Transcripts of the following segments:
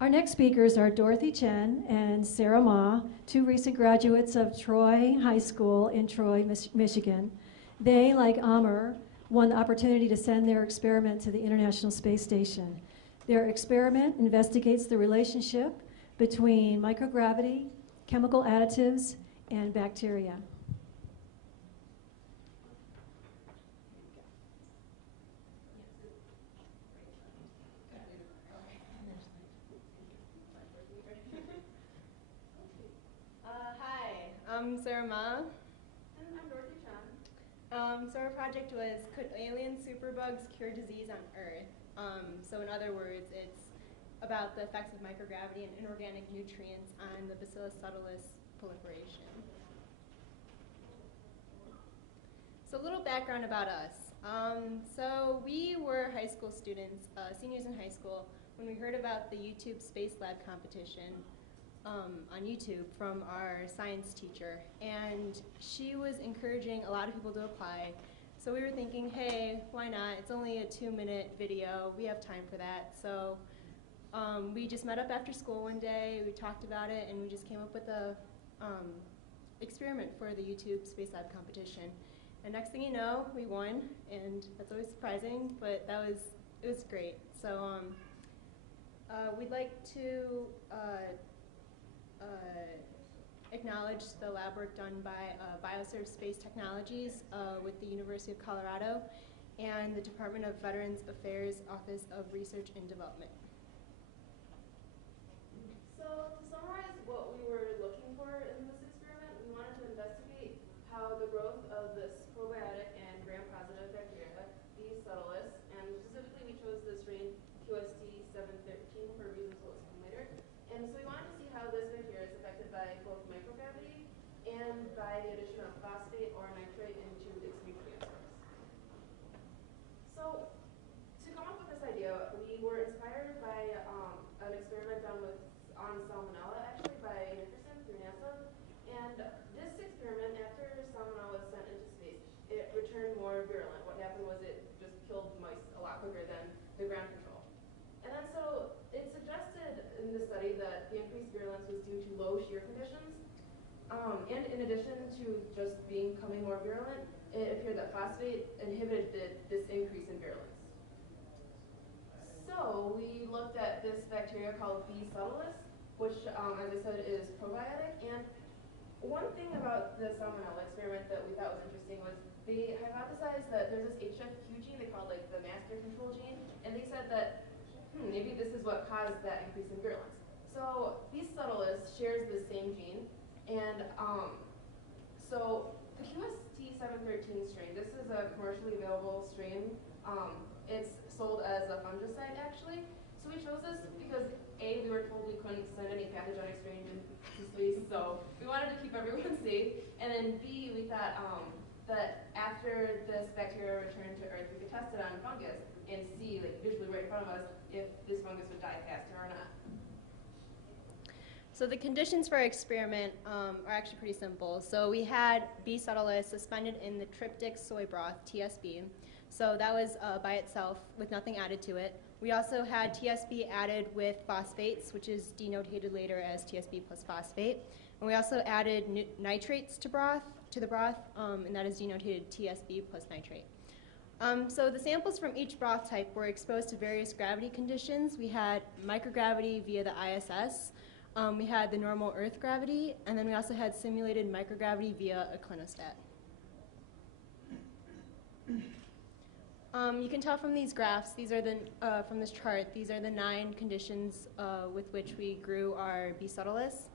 Our next speakers are Dorothy Chen and Sara Ma, two recent graduates of Troy High School in Troy, Michigan. They, like Amr, won the opportunity to send their experiment to the International Space Station. Their experiment investigates the relationship between microgravity, chemical additives, and bacteria. Hi, I'm Sara Ma. And I'm Dorothy Chen. So our project was, could alien superbugs cure disease on Earth? So in other words, it's about the effects of microgravity and inorganic nutrients on the Bacillus subtilis proliferation. So a little background about us. So we were high school students, seniors in high school, when we heard about the YouTube SpaceLab competition on YouTube from our science teacher. And she was encouraging a lot of people to apply. So we were thinking, hey, why not? It's only a 2-minute video. We have time for that. So we just met up after school one day, we talked about it, and we just came up with a experiment for the YouTube SpaceLab competition. And next thing you know, we won, and that's always surprising, but it was great. So we'd like to acknowledge the lab work done by Bioserve Space Technologies with the University of Colorado and the Department of Veterans Affairs Office of Research and Development. So to summarize what we were looking for in this experiment, we wanted to investigate how the growth of this probiotic and gram-positive bacteria, B. subtilis, and specifically we chose the strain QST713 for reasons we'll explain later. And so we wanted to see how this bacteria is affected by both microgravity and by the addition of phosphate or nitrate into its nutrient source. So to come up with this idea, we were inspired by an experiment done on salmonella, actually, by Nickerson through NASA. And this experiment, after salmonella was sent into space, it returned more virulent. What happened was it just killed mice a lot quicker than the ground control. And then so it suggested in the study that the increased virulence was due to low shear conditions. And in addition to just becoming more virulent, it appeared that phosphate inhibited this increase in virulence. So we looked at this bacteria called B. subtilis, which, as I said, is probiotic. And one thing about the salmonella experiment that we thought was interesting was they hypothesized that there's this HFQ gene they called like the master control gene, and they said that maybe this is what caused that increase in virulence. So B. subtilis shares the same gene, and so the QST713 strain, this is a commercially available strain. It's sold as a fungicide, actually. So we chose this because A, we were told we couldn't send any pathogenic strains into space, so we wanted to keep everyone safe. And then B, we thought that after this bacteria returned to Earth, we could test it on fungus and see, like visually right in front of us, if this fungus would die faster or not. So the conditions for our experiment are actually pretty simple. So we had B. subtilis suspended in the tryptic soy broth, TSB. So that was by itself with nothing added to it. We also had TSB added with phosphates, which is denotated later as TSB plus phosphate. And we also added nitrates to the broth, and that is denotated TSB plus nitrate. So the samples from each broth type were exposed to various gravity conditions. We had microgravity via the ISS. We had the normal Earth gravity, and then we also had simulated microgravity via a clinostat. You can tell from these graphs, these are from this chart, these are the 9 conditions with which we grew our B. subtilis.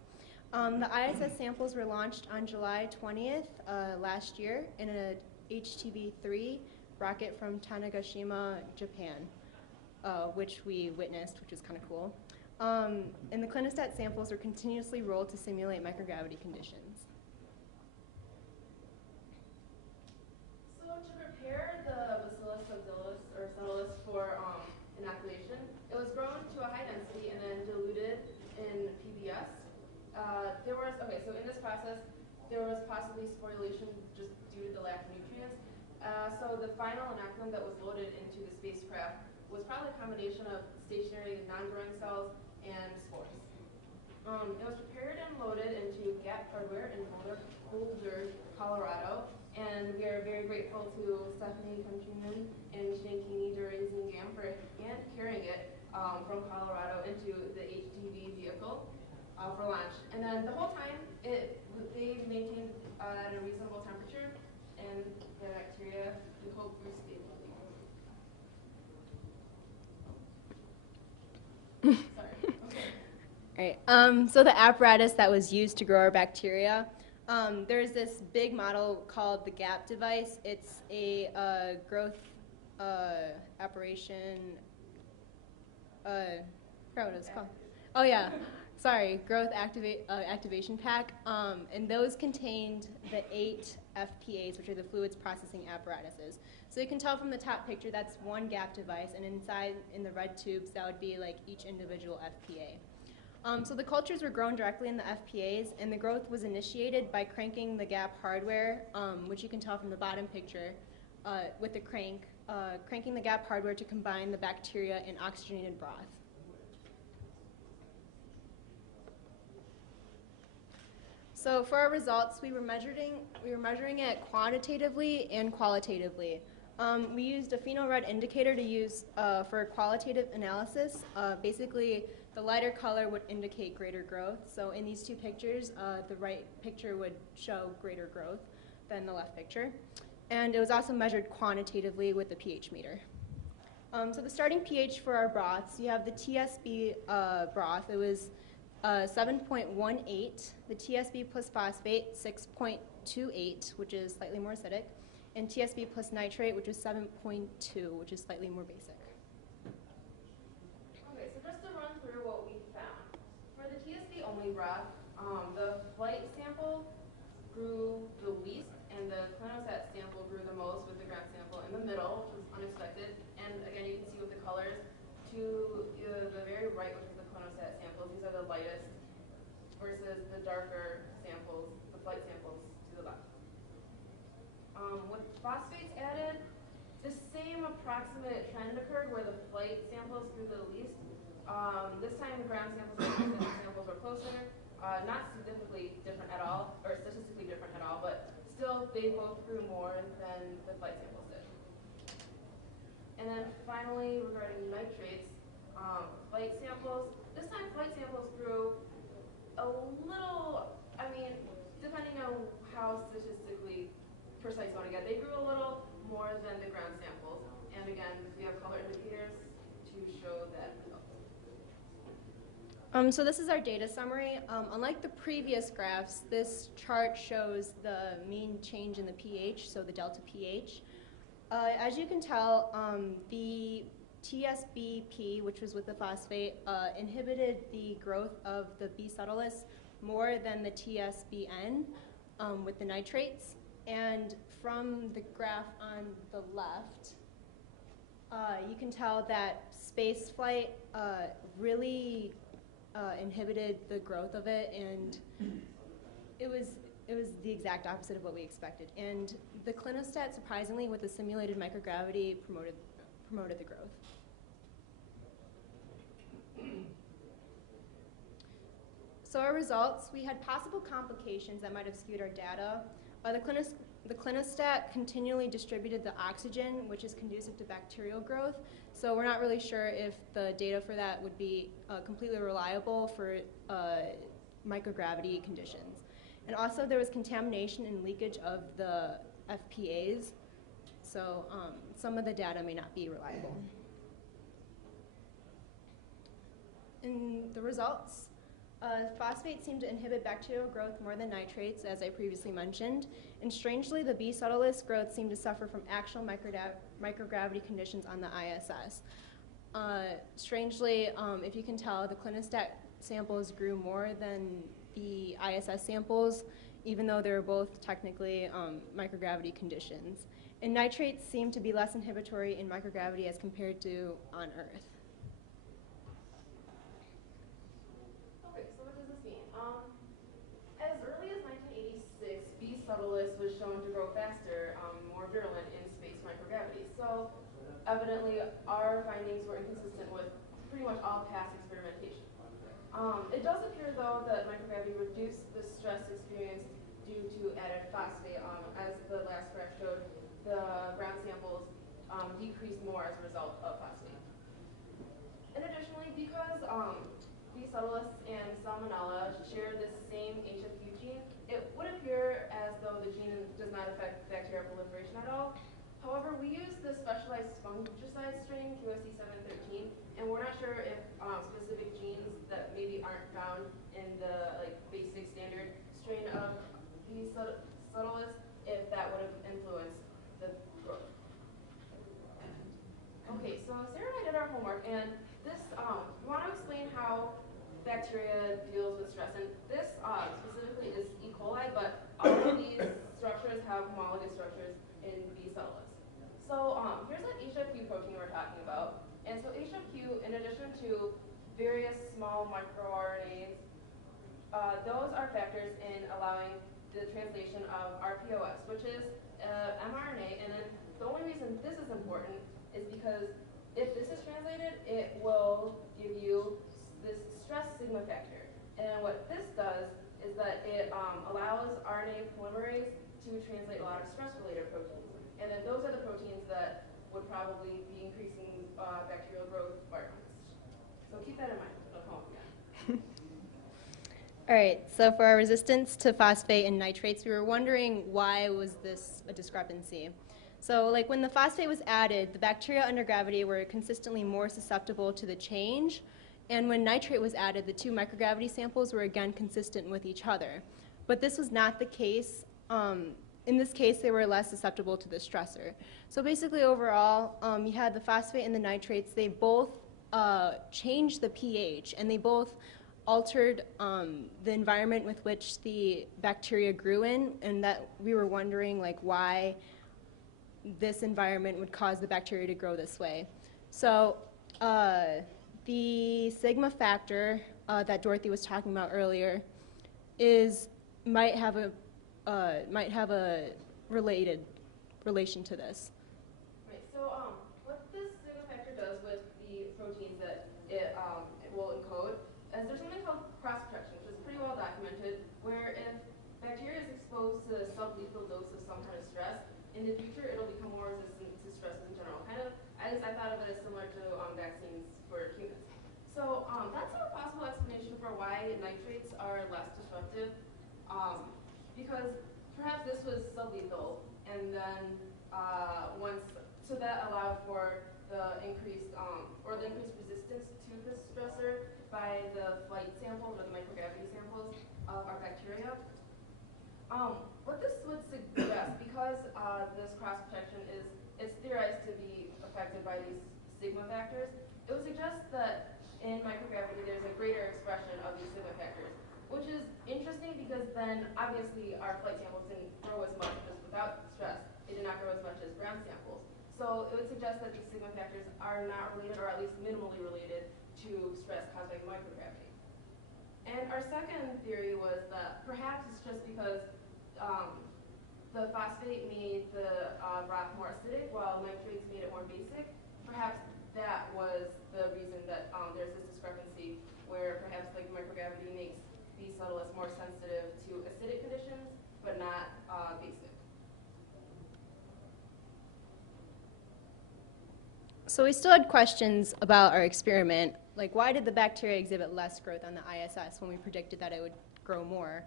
The ISS samples were launched on July 20th last year in a HTV-3 rocket from Tanegashima, Japan, which we witnessed, which was kind of cool. And the clinostat samples were continuously rolled to simulate microgravity conditions. So to prepare the Bacillus subtilis for inoculation, it was grown to a high density and then diluted in PBS. So in this process, there was possibly sporulation just due to the lack of nutrients. So the final inoculum that was loaded into the spacecraft was probably a combination of stationary non-growing cells and It was prepared and loaded into Gap hardware in Boulder, Colorado, and we are very grateful to Stephanie Countryman and Shankini Durazin Gam for hand carrying it from Colorado into the HTV vehicle for launch. And then the whole time, they maintained at a reasonable temperature, and the bacteria, we hope, were stable. Sorry. Okay. Right. So the apparatus that was used to grow our bacteria, there's this big model called the GAP device. It's a growth operation. I forgot what it's called. Oh yeah, sorry, growth activation pack. And those contained the 8 FPAs, which are the fluids processing apparatuses. So you can tell from the top picture that's one GAP device, and inside in the red tubes that would be like each individual FPA. So the cultures were grown directly in the FPAs, and the growth was initiated by cranking the GAP hardware, which you can tell from the bottom picture, with the cranking the GAP hardware to combine the bacteria in oxygenated broth. So for our results, we were measuring it quantitatively and qualitatively. We used a phenol red indicator to use for qualitative analysis. Basically, the lighter color would indicate greater growth. So in these two pictures, the right picture would show greater growth than the left picture. And it was also measured quantitatively with the pH meter. So the starting pH for our broths, you have the TSB broth. It was 7.18, the TSB plus phosphate 6.28, which is slightly more acidic, and TSB plus nitrate, which is 7.2, which is slightly more basic. Okay, so just to run through what we found. For the TSB only broth, the flight sample grew the least, and the clinostat sample grew the most, with the ground sample in the middle, which was unexpected. And again, you can see with the colors to the very right, which is the clinostat samples, these are the lightest, versus the darker samples, the flight samples to the left. With phosphates added, the same approximate trend occurred where the flight samples grew the least. This time the ground samples and the samples were closer, not significantly different at all, or statistically different at all, but still they both grew more than the flight samples did. And then finally, regarding nitrates, flight samples, this time flight samples grew a little, I mean, depending on how statistically precise you want to get, they grew a little more than the ground samples. And again, we have color indicators to show that result. So this is our data summary. Unlike the previous graphs, this chart shows the mean change in the pH, so the delta pH. As you can tell, the TSBP, which was with the phosphate, inhibited the growth of the B subtilis more than the TSBN with the nitrates. And from the graph on the left, you can tell that space flight really inhibited the growth of it, and it was the exact opposite of what we expected. And the clinostat, surprisingly, with the simulated microgravity, promoted the growth. So our results, we had possible complications that might have skewed our data. The clinostat continually distributed the oxygen, which is conducive to bacterial growth. So we're not really sure if the data for that would be completely reliable for microgravity conditions. And also there was contamination and leakage of the FPAs. So some of the data may not be reliable. In the results, phosphates seem to inhibit bacterial growth more than nitrates, as I previously mentioned. And strangely, the B subtilis growth seemed to suffer from actual microgravity conditions on the ISS. Strangely, if you can tell, the clinostat samples grew more than the ISS samples, even though they were both technically microgravity conditions. And nitrates seem to be less inhibitory in microgravity as compared to on Earth. As early as 1986, B subtilis was shown to grow faster, more virulent in space microgravity. So evidently, our findings were inconsistent with pretty much all past experimentation. It does appear, though, that microgravity reduced the stress experienced due to added phosphate. As the last graph showed, the ground samples decreased more as a result of phosphate. And additionally, because B. subtilis and Salmonella share the same HFQ gene, it would appear as though the gene does not affect bacterial proliferation at all. However, we use the specialized fungicide strain, QSC713, and we're not sure if specific genes that maybe aren't found in the basic standard strain of B. subtilis, if that would have influenced the growth. Okay, so Sarah and I did our homework, and this, we want to explain how bacteria deals with stress. And this specifically is E. coli, but all of these structures have homologous structures in B. subtilis. So here's an HFQ protein we're talking about. And so HFQ, in addition to various small microRNAs, those are factors in allowing the translation of RPOS, which is mRNA. And then the only reason this is important is because if this is translated, it will give you this stress sigma factor. And what this does is that it allows RNA polymerase to translate a lot of stress-related proteins. And then those are the proteins that would probably be increasing bacterial growth environments. So keep that in mind. Don't call them again. All right, so for our resistance to phosphate and nitrates, we were wondering why was this a discrepancy. So like when the phosphate was added, the bacteria under gravity were consistently more susceptible to the change. And when nitrate was added, the two microgravity samples were again consistent with each other. But this was not the case. In this case, they were less susceptible to the stressor. So basically overall, you had the phosphate and the nitrates. They both changed the pH, and they both altered the environment with which the bacteria grew in, and that we were wondering why this environment would cause the bacteria to grow this way. So the sigma factor that Dorothy was talking about earlier might have a related relation to this. Right. So what this sigma factor does with the proteins that it will encode is there's something called cross-protection, which is pretty well documented, where if bacteria is exposed to a sublethal dose of some kind of stress, in the future it'll become more resistant to stresses in general. Kind of, I thought of it as similar to vaccines for humans. So that's a possible explanation for why nitrates are less disruptive. Because perhaps this was sublethal, and then so that allowed for the increased resistance to the stressor by the flight samples or the microgravity samples of our bacteria. What this would suggest, because this cross protection is theorized to be affected by these sigma factors, it would suggest that in microgravity there's a greater expression of these sigma factors. Which is interesting because then obviously our flight samples didn't grow as much just without stress. They did not grow as much as ground samples. So it would suggest that these sigma factors are not related, or at least minimally related, to stress caused by microgravity. And our second theory was that perhaps it's just because the phosphate made the rock more acidic while nitrates made it more basic. Perhaps that was the reason that there's this discrepancy where perhaps microgravity makes B. subtilis more sensitive to acidic conditions, but not basic. So we still had questions about our experiment, like why did the bacteria exhibit less growth on the ISS when we predicted that it would grow more?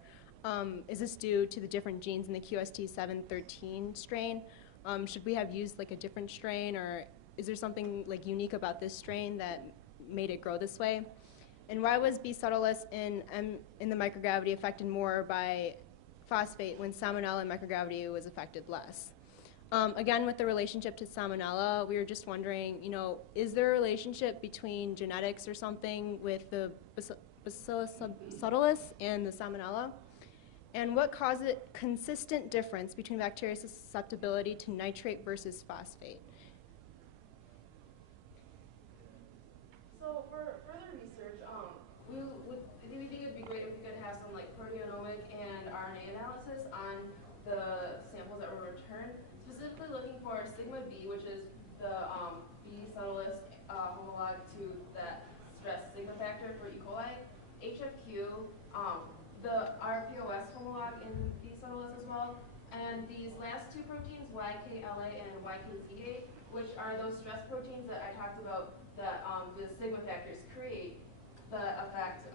Is this due to the different genes in the QST713 strain? Should we have used a different strain, or is there something unique about this strain that made it grow this way? And why was B. subtilis in the microgravity affected more by phosphate when Salmonella in microgravity was affected less? Again, with the relationship to Salmonella, we were just wondering, is there a relationship between genetics or something with the Bacillus subtilis and the Salmonella? And what caused a consistent difference between bacteria susceptibility to nitrate versus phosphate? So for further research, we think it'd be great if we could have some proteomic and RNA analysis on the samples that were returned, specifically looking for sigma B, which is the B. subtilis homolog to that stress sigma factor for E. coli, And these last two proteins, YKLA and YKZA, which are those stress proteins that I talked about that the sigma factors create that affect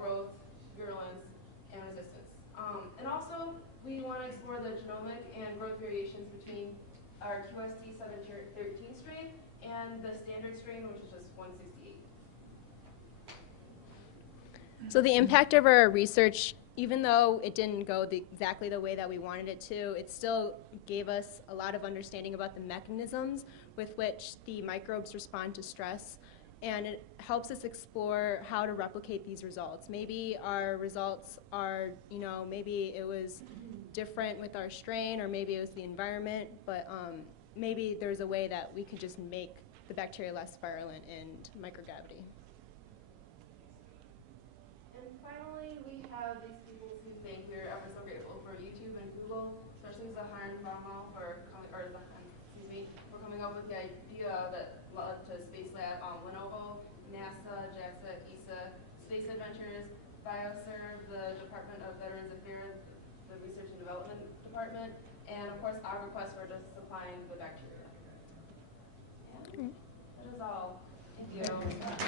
growth, virulence, and resistance. And also, we want to explore the genomic and growth variations between our QST 713 strain and the standard strain, which is just 168. So the impact of our research, even though it didn't go exactly the way that we wanted it to, it still gave us a lot of understanding about the mechanisms with which the microbes respond to stress, and it helps us explore how to replicate these results. Maybe our results are, maybe it was different with our strain, or maybe it was the environment, but maybe there's a way that we could just make the bacteria less virulent in microgravity. And finally, we have these people who think we're ever so grateful for YouTube and Google, especially Zahar and Baumel for coming up with the idea that led to SpaceLab, Lenovo, NASA, JAXA, ESA, Space Adventures, BioServe, the Department of Veterans Affairs, the Research and Development Department, and of course AgriQuest for just supplying the bacteria. And that is all. Thank you.